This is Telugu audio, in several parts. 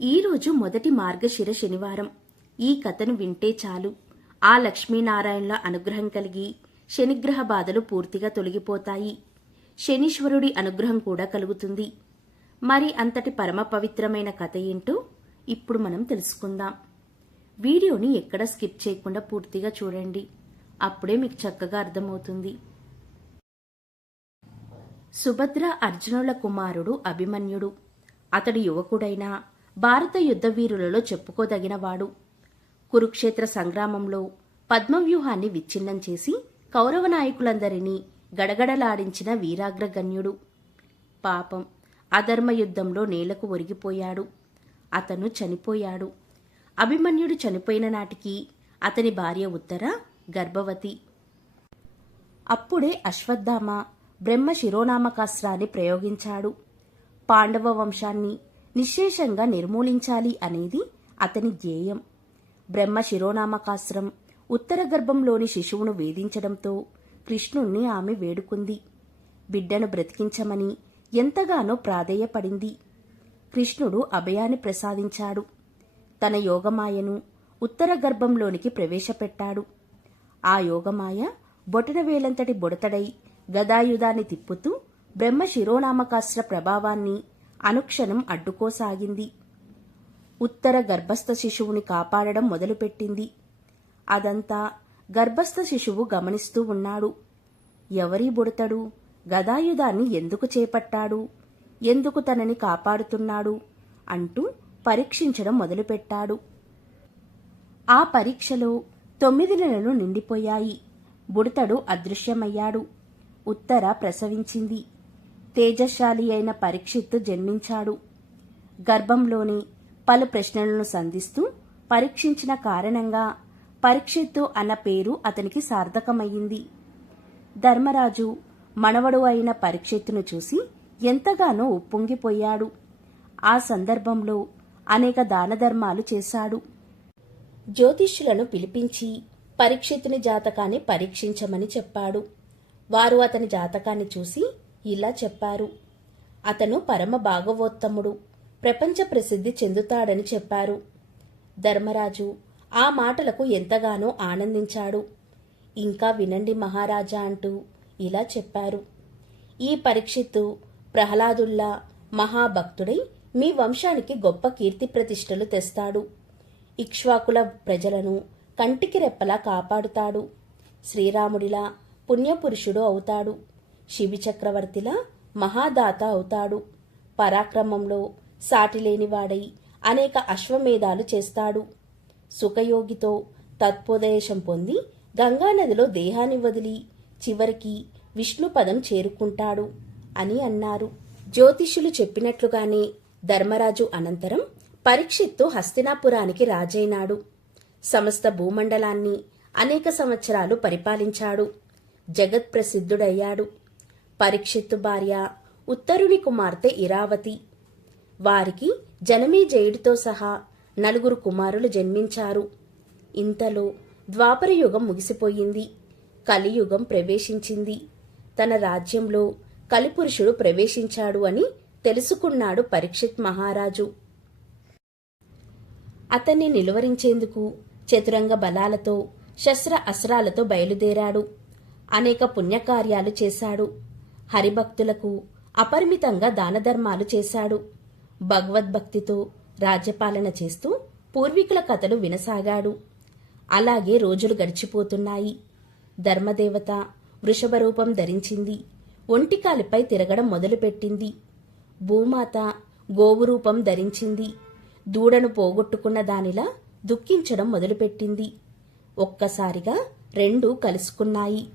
ఈరోజు మొదటి మార్గశిర శనివారం. ఈ కథను వింటే చాలు. ఆ లక్ష్మీనారాయణల అనుగ్రహం కలిగి శనిగ్రహ బాధలు పూర్తిగా తొలగిపోతాయి. శనీశ్వరుడి అనుగ్రహం కూడా కలుగుతుంది. మరి అంతటి పరమ పవిత్రమైన కథ ఏంటో ఇప్పుడు మనం తెలుసుకుందాం. వీడియోని ఎక్కడ స్కిప్ చేయకుండా పూర్తిగా చూడండి. అప్పుడే మీకు చక్కగా అర్థమవుతుంది. సుభద్ర అర్జునుల కుమారుడు అభిమన్యుడు. అతడు యువకుడైనా భారత యుద్ధ వీరులలో చెప్పుకోదగినవాడు. కురుక్షేత్ర సంగ్రామంలో పద్మవ్యూహాన్ని విచ్ఛిన్నం చేసి కౌరవ నాయకులందరినీ గడగడలాడించిన వీరాగ్రగణ్యుడు. పాపం అధర్మ యుద్ధంలో నేలకు ఒరిగిపోయాడు. అతను చనిపోయాడు. అభిమన్యుడు చనిపోయిన నాటికి అతని భార్య ఉత్తర గర్భవతి. అప్పుడే అశ్వత్థామ బ్రహ్మ శిరోనామకాస్త్రాన్ని ప్రయోగించాడు. పాండవ వంశాన్ని నిశ్శేషంగా నిర్మూలించాలి అనేది అతని ధ్యేయం. బ్రహ్మ శిరోనామకాస్త్రం ఉత్తర గర్భంలోని శిశువును వేధించడంతో కృష్ణుణ్ణి ఆమె వేడుకుంది. బిడ్డను బ్రతికించమని ఎంతగానో ప్రాధేయపడింది. కృష్ణుడు అభయాన్ని ప్రసాదించాడు. తన యోగమాయను ఉత్తర గర్భంలోనికి ప్రవేశపెట్టాడు. ఆ యోగమాయ బొటన వేలంతటి బుడతడై గదాయుధాన్ని తిప్పుతూ బ్రహ్మ శిరోనామకాస్త్ర ప్రభావాన్ని అనుక్షణం అడ్డుకోసాగింది. ఉత్తర గర్భస్థ శిశువుని కాపాడడం మొదలుపెట్టింది. అదంతా గర్భస్థ శిశువు గమనిస్తూ ఉన్నాడు. ఎవరి బుడతడు గదాయుధాన్ని ఎందుకు చేపట్టాడు? ఎందుకు తనని కాపాడుతున్నాడు? అంటూ పరీక్షించడం మొదలుపెట్టాడు. ఆ పరీక్షలో తొమ్మిది నెలలు నిండిపోయాయి. బుడతడు అదృశ్యమయ్యాడు. ఉత్తర ప్రసవించింది. తేజశాలి అయిన పరీక్షిత్తు జన్మించాడు. గర్భంలోని పలు ప్రశ్నలను సంధిస్తూ పరీక్షించిన కారణంగా పరీక్షిత్తు అన్న పేరు అతనికి సార్థకమయ్యింది. ధర్మరాజు మనవడు అయిన పరీక్షిత్తును చూసి ఎంతగానో ఉప్పొంగిపోయాడు. ఆ సందర్భంలో అనేక దానధర్మాలు చేశాడు. జ్యోతిష్యులను పిలిపించి పరీక్షితుని జాతకాన్ని పరీక్షించమని చెప్పాడు. వారు అతని జాతకాన్ని చూసి ఇలా చెప్పారు. అతను పరమ భాగవోత్తముడు ప్రపంచ ప్రసిద్ధి చెందుతాడని చెప్పారు. ధర్మరాజు ఆ మాటలకు ఎంతగానో ఆనందించాడు. ఇంకా వినండి మహారాజా అంటూ ఇలా చెప్పారు. ఈ పరీక్షిత్తు ప్రహ్లాదుల్లా మహాభక్తుడై మీ వంశానికి గొప్ప కీర్తి ప్రతిష్టలు తెస్తాడు. ఇక్ష్వాకుల ప్రజలను కంటికి రెప్పలా కాపాడుతాడు. శ్రీరాముడిలా పుణ్యపురుషుడు అవుతాడు. శివిచక్రవర్తిలా మహాదాత అవుతాడు. పరాక్రమంలో సాటిలేనివాడై అనేక అశ్వమేధాలు చేస్తాడు. సుఖయోగితో తత్పోదయేశం పొంది గంగానదిలో దేహాన్ని వదిలి చివరికి విష్ణుపదం చేరుకుంటాడు అని అన్నారు. జ్యోతిష్యులు చెప్పినట్లుగానే ధర్మరాజు అనంతరం పరీక్షిత్తు హస్తినాపురానికి రాజైనాడు. సమస్త భూమండలాన్ని అనేక సంవత్సరాలు పరిపాలించాడు. జగత్ప్రసిద్ధుడయ్యాడు. పరీక్షిత్తు భార్య ఉత్తరుని కుమార్తె ఇరావతి. వారికి జనమేజయుడితో సహా నలుగురు కుమారులు జన్మించారు. ఇంతలో ద్వాపరయుగం ముగిసిపోయింది. కలియుగం ప్రవేశించింది. తన రాజ్యంలో కలిపురుషుడు ప్రవేశించాడు అని తెలుసుకున్నాడు పరీక్షిత్ మహారాజు. అతన్ని నిలువరించేందుకు చతురంగ బలాలతో శస్త్ర అస్త్రాలతో బయలుదేరాడు. అనేక పుణ్యకార్యాలు చేశాడు. హరిభక్తులకు అపరిమితంగా దానధర్మాలు చేశాడు. భగవద్భక్తితో రాజ్యపాలన చేస్తూ పూర్వీకుల కథలు వినసాగాడు. అలాగే రోజులు గడిచిపోతున్నాయి. ధర్మదేవత వృషభ రూపం ధరించింది. ఒంటికాలిపై తిరగడం మొదలుపెట్టింది. భూమాత గోవు రూపం ధరించింది. దూడను పోగొట్టుకున్న దానిలా దుఃఖించడం మొదలుపెట్టింది. ఒక్కసారిగా రెండు కలుసుకున్నాయి.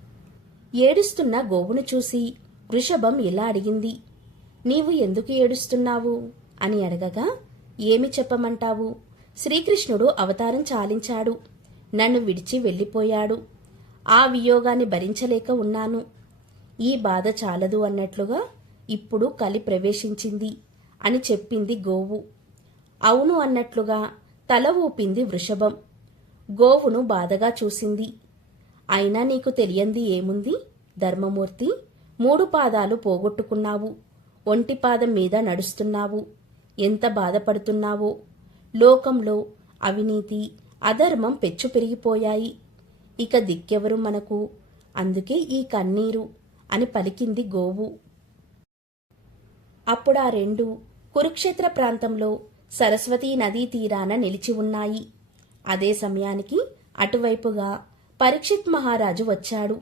ఏడుస్తున్న గోవును చూసి వృషభం ఇలా అడిగింది. నీవు ఎందుకు ఏడుస్తున్నావు? అని అడగగా ఏమి చెప్పమంటావు? శ్రీకృష్ణుడు అవతారం చాలించాడు. నన్ను విడిచి వెళ్ళిపోయాడు. ఆ వియోగాన్ని భరించలేక ఉన్నాను. ఈ బాధ చాలదు అన్నట్లుగా ఇప్పుడు కలి ప్రవేశించింది అని చెప్పింది గోవు. అవును అన్నట్లుగా తల ఊపింది వృషభం. గోవును బాధగా చూసింది. అయినా నీకు తెలియంది ఏముంది ధర్మమూర్తి? మూడు పాదాలు పోగొట్టుకున్నావు. ఒంటి పాదం మీద నడుస్తున్నావు. ఎంత బాధపడుతున్నావో? లోకంలో అవినీతి అధర్మం పెచ్చు పెరిగిపోయాయి. ఇక దిక్కెవరు మనకు? అందుకే ఈ కన్నీరు అని పలికింది గోవు. అప్పుడా రెండు కురుక్షేత్ర ప్రాంతంలో సరస్వతీ నదీ తీరాన నిలిచి ఉన్నాయి. అదే సమయానికి అటువైపుగా పరీక్షిత్ మహారాజు వచ్చాడు.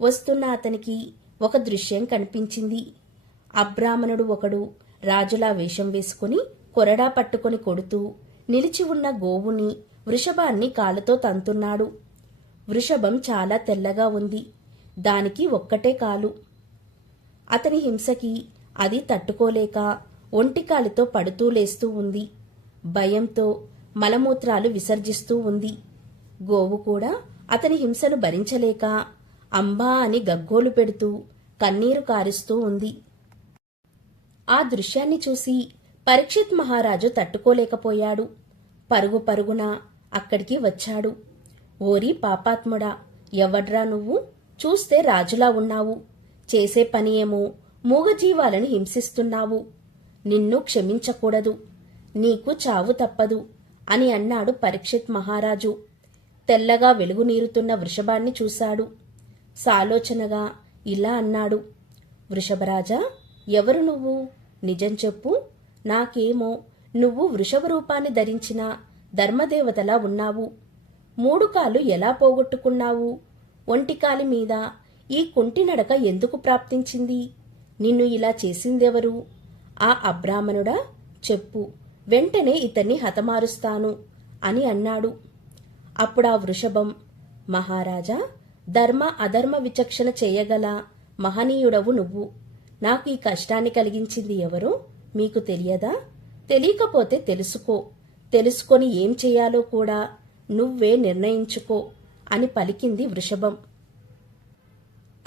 వస్తున్న అతనికి ఒక దృశ్యం కనిపించింది. అబ్రాహ్మణుడు ఒకడు రాజులా వేషం వేసుకుని కొరడా పట్టుకొని కొడుతూ నిలిచి ఉన్న గోవుని వృషభాన్ని కాళ్ళతో తంతున్నాడు. వృషభం చాలా తెల్లగా ఉంది. దానికి ఒక్కటే కాలు. అతని హింసకి అది తట్టుకోలేక ఒంటికాలితో పడుతూ లేస్తూ ఉంది. భయంతో మలమూత్రాలు విసర్జిస్తూ ఉంది. గోవు కూడా అతని హింసను భరించలేక అంబా అని గగ్గోలు పెడుతూ కన్నీరు కారుస్తూ ఉంది. ఆ దృశ్యాన్ని చూసి పరీక్షిత్ మహారాజు తట్టుకోలేకపోయాడు. పరుగు పరుగున అక్కడికి వచ్చాడు. ఓరి పాపాత్ముడా ఎవడ్రా నువ్వు? చూస్తే రాజులా ఉన్నావు. చేసే పని ఏమో మూగజీవాలను హింసిస్తున్నావు. నిన్ను క్షమించకూడదు. నీకు చావు తప్పదు అని అన్నాడు పరీక్షిత్ మహారాజు. తెల్లగా వెలుగునీరుతున్న వృషభాన్ని చూశాడు. సాలోచనగా ఇలా అన్నాడు. వృషభరాజా ఎవరు నువ్వు? నిజం చెప్పు. నాకేమో నువ్వు వృషభ రూపాన్ని ధరించిన ధర్మదేవతలా ఉన్నావు. మూడు కాలు ఎలా పోగొట్టుకున్నావు? ఒంటికాలి మీద ఈ కుంటి నడక ఎందుకు ప్రాప్తించింది? నిన్ను ఇలా చేసిందెవరు? ఆ అబ్రాహ్మణుడా? చెప్పు. వెంటనే ఇతన్ని హతమారుస్తాను అని అన్నాడు. అప్పుడా వృషభం మహారాజా ధర్మ అధర్మ విచక్షణ చేయగల మహనీయుడవు నువ్వు. నాకు ఈ కష్టాన్ని కలిగించింది ఎవరు? మీకు తెలియదా? తెలియకపోతే తెలుసుకో. తెలుసుకొని ఏం చేయాలో కూడా నువ్వే నిర్ణయించుకో అని పలికింది వృషభం.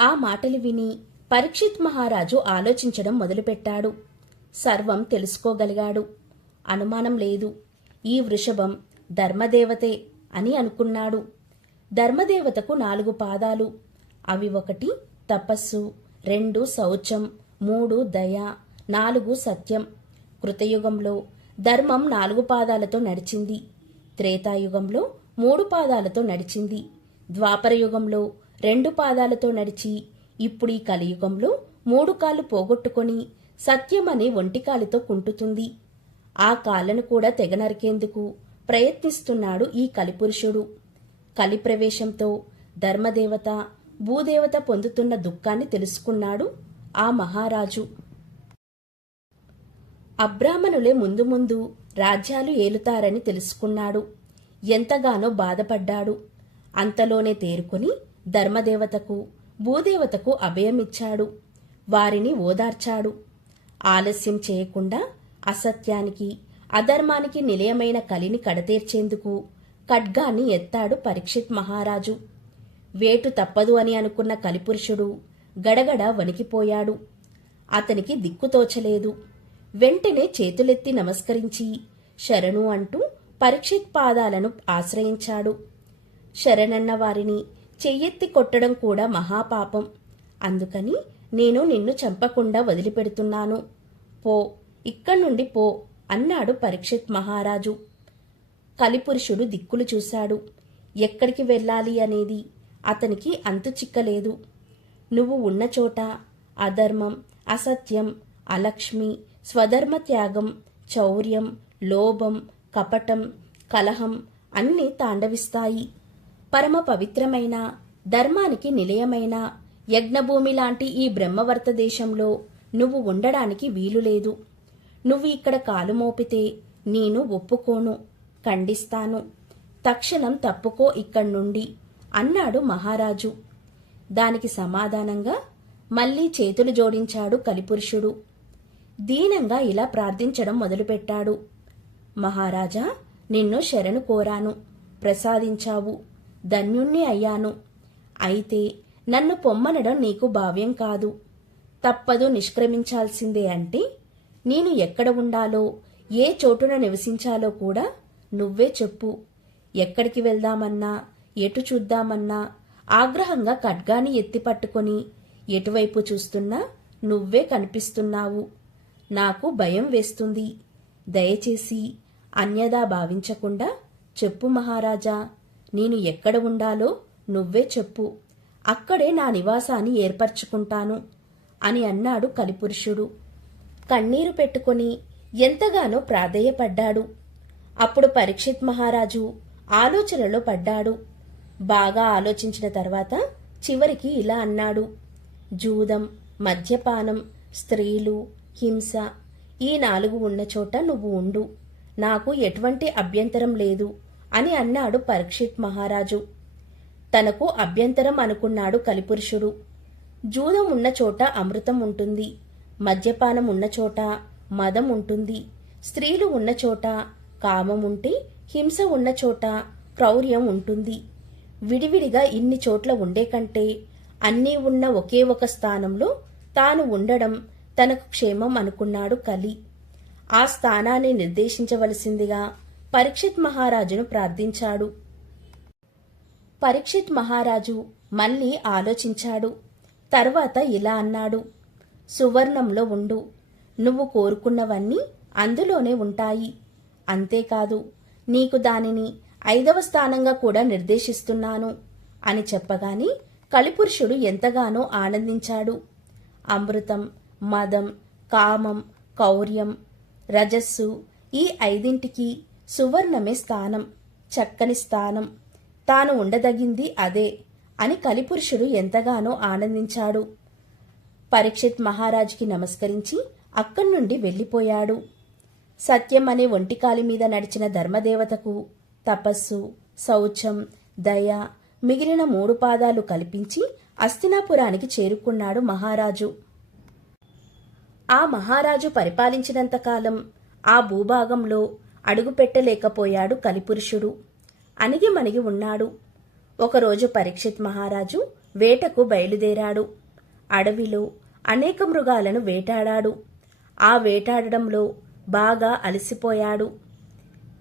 ఆ మాటలు విని పరీక్షిత్ మహారాజు ఆలోచించడం మొదలుపెట్టాడు. సర్వం తెలుసుకోగలిగాడు. అనుమానం లేదు. ఈ వృషభం ధర్మదేవతే అని అనుకున్నాడు. ధర్మదేవతకు నాలుగు పాదాలు. అవి ఒకటి తపస్సు రెండు శౌచం మూడు దయ నాలుగు సత్యం. కృతయుగంలో ధర్మం నాలుగు పాదాలతో నడిచింది. త్రేతాయుగంలో మూడు పాదాలతో నడిచింది. ద్వాపరయుగంలో రెండు పాదాలతో నడిచి ఇప్పుడు ఈ కలియుగంలో మూడు కాళ్ళు పోగొట్టుకొని సత్యం అనే ఒంటికాలితో కుంటుతుంది. ఆ కాళ్ళను కూడా తెగ నరికేందుకు ప్రయత్నిస్తున్నాడు ఈ కలిపురుషుడు. కలిప్రవేశంతో ధర్మదేవత భూదేవత పొందుతున్న దుఃఖాన్ని తెలుసుకున్నాడు ఆ మహారాజు. అబ్రాహ్మణులే ముందు ముందు రాజ్యాలు ఏలుతారని తెలుసుకున్నాడు. ఎంతగానో బాధపడ్డాడు. అంతలోనే తేరుకొని ధర్మదేవతకు భూదేవతకు అభయమిచ్చాడు. వారిని ఓదార్చాడు. ఆలస్యం చేయకుండా అసత్యానికి అధర్మానికి నిలయమైన కలిని కడతీర్చేందుకు ఖడ్గాన్ని ఎత్తాడు పరీక్షిత్ మహారాజు. వేటు తప్పదు అని అనుకున్న కలిపురుషుడు గడగడ వణికిపోయాడు. అతనికి దిక్కుతోచలేదు వెంటనే చేతులెత్తి నమస్కరించి శరణు అంటూ పరీక్షిత్ పాదాలను ఆశ్రయించాడు. శరణన్న వారిని చెయ్యెత్తి కొట్టడం కూడా మహాపాపం. అందుకని నేను నిన్ను చంపకుండా వదిలిపెడుతున్నాను. పో ఇక్కడి నుండి పో అన్నాడు పరీక్షిత్ మహారాజు. కలిపురుషుడు దిక్కులు చూశాడు. ఎక్కడికి వెళ్ళాలి అనేది అతనికి అంతు చిక్కలేదు. నువ్వు ఉన్న చోట అధర్మం అసత్యం అలక్ష్మి స్వధర్మ త్యాగం చౌర్యం లోభం కపటం కలహం అన్నీ తాండవిస్తాయి. పరమ పవిత్రమైన ధర్మానికి నిలయమైన యజ్ఞభూమి లాంటి ఈ బ్రహ్మవర్త దేశంలో నువ్వు ఉండడానికి వీలులేదు. నువ్వు ఇక్కడ కాలు మోపితే నేను ఒప్పుకోను. ఖండిస్తాను. తక్షణం తప్పుకో ఇక్కడి నుండి అన్నాడు మహారాజు. దానికి సమాధానంగా మళ్ళీ చేతులు జోడించాడు కలిపురుషుడు. దీనంగా ఇలా ప్రార్థించడం మొదలుపెట్టాడు. మహారాజా నిన్ను శరణు కోరాను. ప్రసాదించావు. ధన్యుణ్ణి అయ్యాను. అయితే నన్ను పొమ్మనడం నీకు భావ్యం కాదు. తప్పదు నిష్క్రమించాల్సిందే అంటే నేను ఎక్కడ ఉండాలో ఏ చోటున నివసించాలో కూడా నువ్వే చెప్పు. ఎక్కడికి వెళ్దామన్నా ఎటు చూద్దామన్నా ఆగ్రహంగా ఖడ్గాని ఎత్తి పట్టుకొని ఎటువైపు చూస్తున్నా నువ్వే కనిపిస్తున్నావు. నాకు భయం వేస్తుంది. దయచేసి అన్యదా భావించకుండా చెప్పు మహారాజా నేను ఎక్కడ ఉండాలో నువ్వే చెప్పు. అక్కడే నా నివాసాన్ని ఏర్పరచుకుంటాను అని అన్నాడు కలిపురుషుడు. కన్నీరు పెట్టుకొని ఎంతగానో ప్రాధేయపడ్డాడు. అప్పుడు పరీక్షిత్ మహారాజు ఆలోచనలో పడ్డాడు. బాగా ఆలోచించిన తర్వాత చివరికి ఇలా అన్నాడు. జూదం మద్యపానం స్త్రీలు హింస ఈ నాలుగు ఉన్న చోట నువ్వు ఉండు. నాకు ఎటువంటి అభ్యంతరం లేదు అని అన్నాడు పరీక్షిత్ మహారాజు. తనకు అభ్యంతరం అనుకున్నాడు కలిపురుషుడు. జూదం ఉన్న చోట అమృతం ఉంటుంది మద్యపానం ఉన్న చోట మదం ఉంటుంది స్త్రీలు ఉన్న చోట కామం ఉంటే హింస ఉన్న చోట క్రౌర్యం ఉంటుంది. విడివిడిగా ఇన్ని చోట్ల ఉండే కంటే అన్నీ ఉన్న ఒకే ఒక స్థానంలో తాను ఉండడం తనకు క్షేమం అనుకున్నాడు కలి. ఆ స్థానాన్ని నిర్దేశించవలసిందిగా పరీక్షిత్ మహారాజును ప్రార్థించాడు. పరీక్షిత్ మహారాజు మళ్ళీ ఆలోచించాడు. తర్వాత ఇలా అన్నాడు. సువర్ణంలో ఉండు. నువ్వు కోరుకున్నవన్నీ అందులోనే ఉంటాయి. అంతేకాదు నీకు దానిని ఐదవ స్థానంగా కూడా నిర్దేశిస్తున్నాను అని చెప్పగానే కలిపురుషుడు ఎంతగానో ఆనందించాడు. అమృతం మదం కామం కౌర్యం రజస్సు ఈ ఐదింటికి సువర్ణమే స్థానం చక్కని స్థానం. తాను ఉండదగింది అదే అని కలిపురుషుడు ఎంతగానో ఆనందించాడు. పరీక్షిత్ మహారాజుకి నమస్కరించి అక్కడి నుండి వెళ్ళిపోయాడు. సత్యం అనే ఒంటికాలి మీద నడిచిన ధర్మదేవతకు తపస్సు శౌచం దయ మిగిలిన మూడు పాదాలు కల్పించి అస్తినాపురానికి చేరుకున్నాడు మహారాజు. ఆ మహారాజు పరిపాలించినంతకాలం ఆ భూభాగంలో అడుగుపెట్టలేకపోయాడు కలిపురుషుడు. అణిగి మణిగి ఉన్నాడు. ఒకరోజు పరీక్షిత్ మహారాజు వేటకు బయలుదేరాడు. అడవిలో అనేక మృగాలను వేటాడాడు. ఆ వేటాడడంలో బాగా అలసిపోయాడు.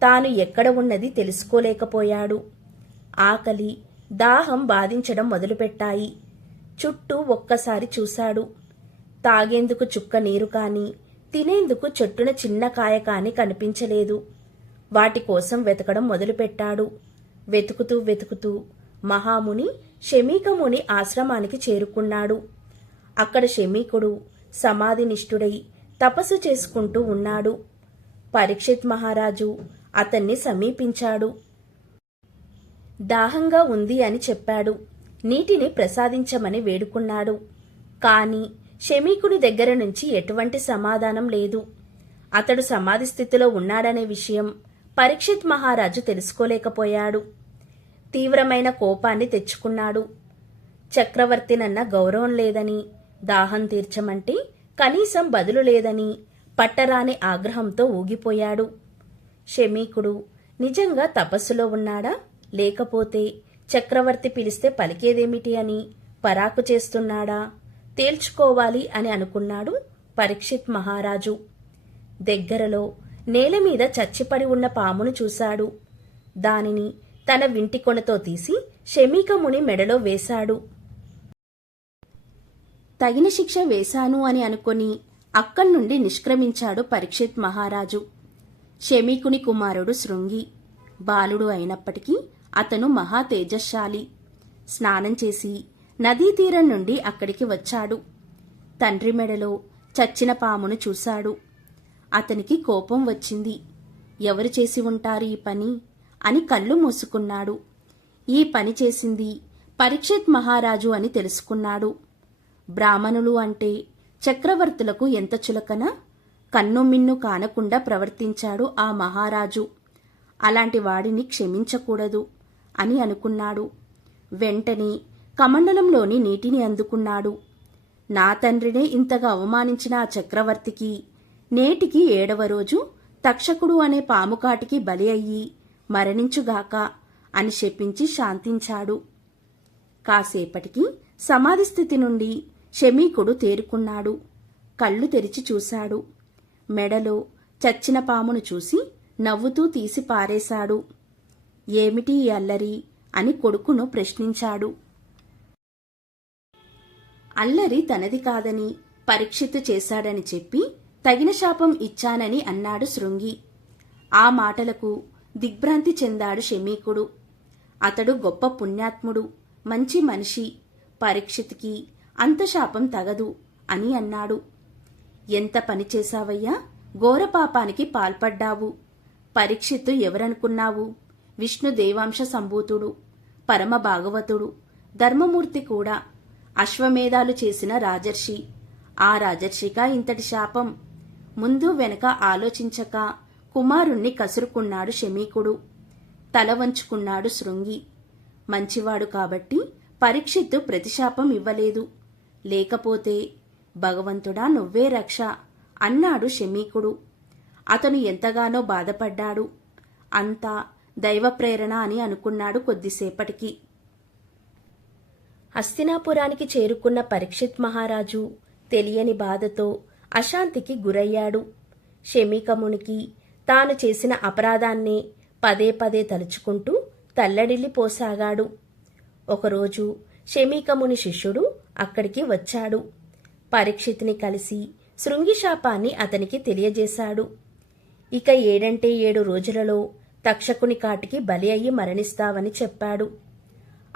తాను ఎక్కడ ఉన్నది తెలుసుకోలేకపోయాడు. ఆకలి దాహం బాధించడం మొదలుపెట్టాయి. చుట్టూ ఒక్కసారి చూశాడు. తాగేందుకు చుక్క నీరు కాని తినేందుకు చెట్టున చిన్న కాయ కాని కనిపించలేదు. వాటి కోసం వెతకడం మొదలుపెట్టాడు. వెతుకుతూ వెతుకుతూ మహాముని శమీకముని ఆశ్రమానికి చేరుకున్నాడు. అక్కడ శమీకుడు సమాధినిష్ఠుడై తపస్సు చేసుకుంటూ ఉన్నాడు. పరీక్షిత్ మహారాజు అతన్ని సమీపించాడు. దాహంగా ఉంది అని చెప్పాడు. నీటిని ప్రసాదించమని వేడుకున్నాడు. కాని శమీకుడి దగ్గర నుంచి ఎటువంటి సమాధానం లేదు. అతడు సమాధి స్థితిలో ఉన్నాడనే విషయం పరీక్షిత్ మహారాజు తెలుసుకోలేకపోయాడు. తీవ్రమైన కోపాన్ని తెచ్చుకున్నాడు. చక్రవర్తినన్న గౌరవం లేదని దాహం తీర్చమంటే కనీసం బదులు లేదని పట్టరాని ఆగ్రహంతో ఊగిపోయాడు. శమీకుడు నిజంగా తపస్సులో ఉన్నాడా? లేకపోతే చక్రవర్తి పిలిస్తే పలికేదేమిటి అని పరాకు చేస్తున్నాడా? తేల్చుకోవాలి అని అనుకున్నాడు పరీక్షిత్ మహారాజు. దగ్గరలో నేల మీద చచ్చిపడి ఉన్న పామును చూశాడు. దానిని తన వింటికొనతో తీసి శమీకముని మెడలో వేశాడు. తగిన శిక్ష వేశాను అని అనుకొని అక్కడి నుండి నిష్క్రమించాడు పరీక్షిత్ మహారాజు. శమీకుని కుమారుడు శృంగి. బాలుడు అయినప్పటికీ అతను మహా తేజశాలి స్నానం చేసి నదీ తీరం నుండి అక్కడికి వచ్చాడు. తండ్రి మెడలో చచ్చిన పామును చూశాడు. అతనికి కోపం వచ్చింది. ఎవరు చేసి ఉంటారు ఈ పని? అని కళ్ళు మూసుకున్నాడు. ఈ పని చేసింది పరీక్షిత్ మహారాజు అని తెలుసుకున్నాడు. బ్రాహ్మణులు అంటే చక్రవర్తులకు ఎంత చులకన? కన్నుమిన్ను కానకుండా ప్రవర్తించాడు ఆ మహారాజు. అలాంటి వాడిని క్షమించకూడదు అని అనుకున్నాడు. వెంటనే కమండలంలోని నీటిని అందుకున్నాడు. నా తండ్రినే ఇంతగా అవమానించిన ఆ చక్రవర్తికి నేటికి ఏడవ రోజు తక్షకుడు అనే పాముకాటికి బలి అయ్యి మరణించుగాక అని శపించి శాంతించాడు. కాసేపటికి సమాధి స్థితి నుండి శమీకుడు తేరుకున్నాడు. కళ్ళు తెరిచి చూశాడు. మెడలో చచ్చిన పామును చూసి నవ్వుతూ తీసి పారేశాడు. ఏమిటి ఈ అల్లరి? అని కొడుకును ప్రశ్నించాడు. అల్లరి తనది కాదని పరీక్షిత్తు చేశాడని చెప్పి తగిన శాపం ఇచ్చానని అన్నాడు శృంగి. ఆ మాటలకు దిగ్భ్రాంతి చెందాడు శమీకుడు అతడు గొప్ప పుణ్యాత్ముడు మంచి మనిషి. పరీక్షిత్కి అంత శాపం తగదు అని అన్నాడు. ఎంత పని చేశావయ్యా? ఘోరపాపానికి పాల్పడ్డావు. పరీక్షిత్తు ఎవరనుకున్నావు? విష్ణు దేవాంశ సంభూతుడు పరమ భాగవతుడు ధర్మమూర్తి కూడా అశ్వమేధాలు చేసిన రాజర్షి. ఆ రాజర్షిగా ఇంతటి శాపం. ముందు వెనక ఆలోచించక కుమారుణ్ణి కసురుకున్నాడు శమీకుడు. తల వంచుకున్నాడు శృంగి. మంచివాడు కాబట్టి పరీక్షిత్తు ప్రతిశాపం ఇవ్వలేదు. లేకపోతే భగవంతుడా నువ్వే రక్ష అన్నాడు శమీకుడు. అతను ఎంతగానో బాధపడ్డాడు. అంతా దైవ ప్రేరణ అని అనుకున్నాడు కొద్దిసేపటికి. హస్తినాపురానికి చేరుకున్న పరీక్షిత్ మహారాజు తెలియని బాధతో అశాంతికి గురయ్యాడు. శమీకమునికి తాను చేసిన అపరాధాన్నే పదే పదే తలుచుకుంటూ తల్లడిల్లిపోసాగాడు. ఒకరోజు శమీకముని శిష్యుడు అక్కడికి వచ్చాడు. పరీక్షిత్ని కలిసి శృంగిశాపాన్ని అతనికి తెలియజేశాడు. ఇక ఏడంటే ఏడు రోజులలో తక్షకుని కాటికి బలి అయ్యి మరణిస్తావని చెప్పాడు.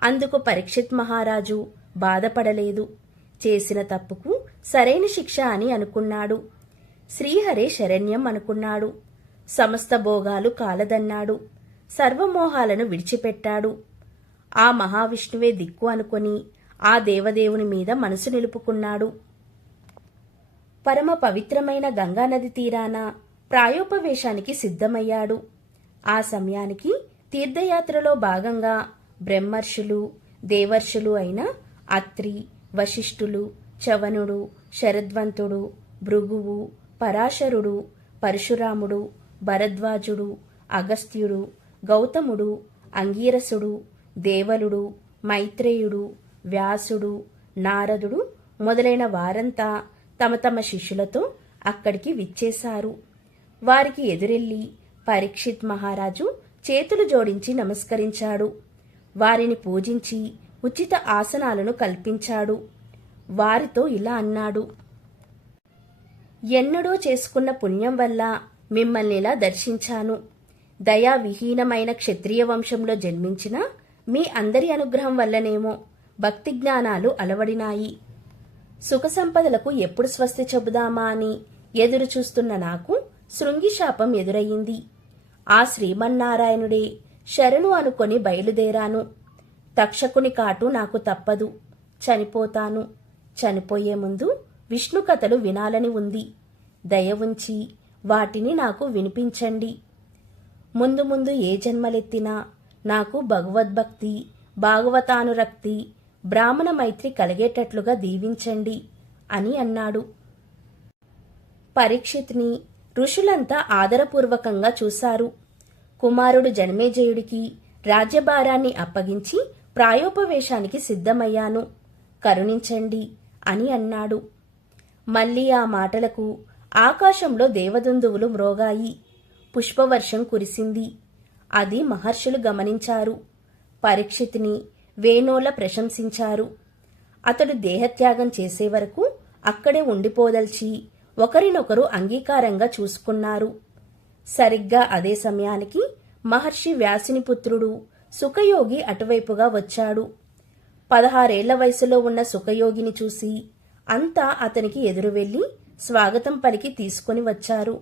అందుకు పరీక్షిత్ మహారాజు బాధపడలేదు. చేసిన తప్పుకు సరైన శిక్ష అని అనుకున్నాడు. శ్రీహరే శరణ్యం అనుకున్నాడు. సమస్త భోగాలు కాలదన్నాడు. సర్వమోహాలను విడిచిపెట్టాడు. ఆ మహావిష్ణువే దిక్కు అనుకొని ఆ దేవదేవుని మీద మనసు నిలుపుకున్నాడు. పరమ పవిత్రమైన గంగానది తీరాన ప్రాయోపవేశానికి సిద్ధమయ్యాడు. ఆ సమయానికి తీర్థయాత్రలో భాగంగా బ్రహ్మర్షులు దేవర్షులు అయిన అత్రి వశిష్ఠులు చవనుడు శరద్వంతుడు భృగువు పరాశరుడు పరశురాముడు భరద్వాజుడు అగస్త్యుడు గౌతముడు అంగీరసుడు దేవలుడు మైత్రేయుడు వ్యాసుడు నారదుడు మొదలైన వారంతా తమ తమ శిష్యులతో అక్కడికి విచ్చేశారు. వారికి ఎదురెళ్ళి పరీక్షిత్ మహారాజు చేతులు జోడించి నమస్కరించాడు. వారిని పూజించి ఉచిత ఆసనాలను కల్పించాడు. వారితో ఇలా అన్నాడు ఎన్నడో చేసుకున్న పుణ్యం వల్ల మిమ్మల్ని ఇలా దర్శించాను. దయా విహీనమైన క్షత్రియ వంశంలో జన్మించిన మీ అందరి అనుగ్రహం వల్లనేమో భక్తి జ్ఞానాలు అలవడినాయి. సుఖ సంపదలకు ఎప్పుడు స్వస్తి చెబుదామా అని ఎదురు చూస్తున్న నాకు శృంగిశాపం ఎదురయ్యింది. ఆ శ్రీమన్నారాయణుడే శరణు అనుకొని బయలుదేరాను. తక్షకుని కాటు నాకు తప్పదు. చనిపోతాను. చనిపోయే ముందు విష్ణు కథలు వినాలని ఉంది. దయ ఉంచి వాటిని నాకు వినిపించండి. ముందు ముందు ఏ జన్మలెత్తినా నాకు భగవద్భక్తి భాగవతానురక్తి బ్రాహ్మణ మైత్రి కలిగేటట్లుగా దీవించండి అని అన్నాడు. పరీక్షిత్ని ఋషులంతా ఆదరపూర్వకంగా చూశారు. కుమారుడు జన్మేజయుడికి రాజ్యభారాన్ని అప్పగించి ప్రాయోపవేశానికి సిద్ధమయ్యాను. కరుణించండి అని అన్నాడు. మళ్ళీ ఆ మాటలకు ఆకాశంలో దేవదుందువులు మ్రోగాయి. పుష్పవర్షం కురిసింది. అది మహర్షులు గమనించారు. పరీక్షిత్ని వేణోల ప్రశంసించారు. అతడు దేహత్యాగం చేసే వరకు అక్కడే ఉండిపోదల్చి ఒకరినొకరు అంగీకారంగా చూసుకున్నారు. సరిగ్గా అదే సమయానికి మహర్షి వ్యాసుని పుత్రుడు సుఖయోగి అటువైపుగా వచ్చాడు. పదహారేళ్ళ వయసులో ఉన్న సుఖయోగిని చూసి అంతా అతనికి ఎదురు వెళ్ళి స్వాగతం పలికి తీసుకొని వచ్చారు.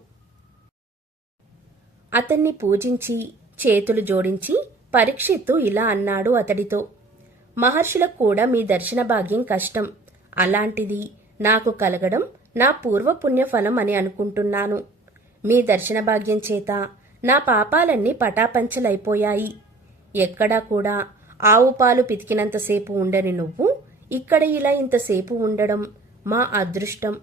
అతన్ని పూజించి చేతులు జోడించి పరీక్షిత్తు ఇలా అన్నాడు అతడితో మహర్షులకు కూడా మీ దర్శన భాగ్యం కష్టం. అలాంటిది నాకు కలగడం నా పూర్వ పుణ్యఫలం అని అనుకుంటున్నాను. మీ దర్శన భాగ్యం చేత నా పాపాలన్నీ పటాపంచలైపోయాయి. ఎక్కడా కూడా ఆవు పాలు పితికినంతసేపు ఉండని నువ్వు ఇక్కడ ఇలా ఇంతసేపు ఉండడం మా అదృష్టం.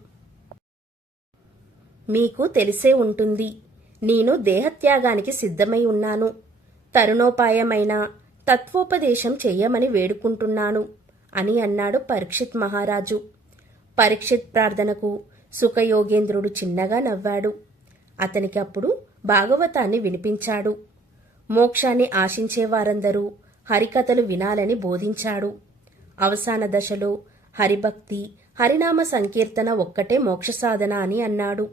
మీకు తెలిసే ఉంటుంది నేను దేహత్యాగానికి సిద్ధమై ఉన్నాను. తరుణోపాయమైన తత్వోపదేశం చెయ్యమని వేడుకుంటున్నాను అని అన్నాడు పరీక్షిత్ మహారాజు. పరీక్షిత్ ప్రార్థనకు సుఖయోగేంద్రుడు చిన్నగా నవ్వాడు. అతనికి అప్పుడు భాగవతాన్ని వినిపించాడు. మోక్షాన్ని ఆశించే వారందరూ హరికథలు వినాలని బోధించాడు. అవసాన దశలో హరిభక్తి హరినామ సంకీర్తన ఒక్కటే మోక్ష సాధన అని అన్నాడు.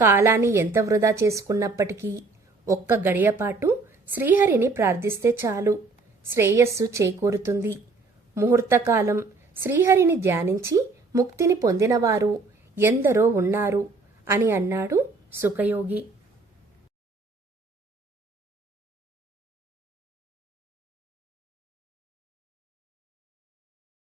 కాలాన్ని ఎంత వృధా చేసుకున్నప్పటికీ ఒక్క గడియపాటు శ్రీహరిని ప్రార్థిస్తే చాలు. శ్రేయస్సు చేకూరుతుంది. ముహూర్తకాలం శ్రీహరిని ధ్యానించి ముక్తిని పొందినవారు ఎందరో ఉన్నారు అని అన్నాడు సుఖయోగి.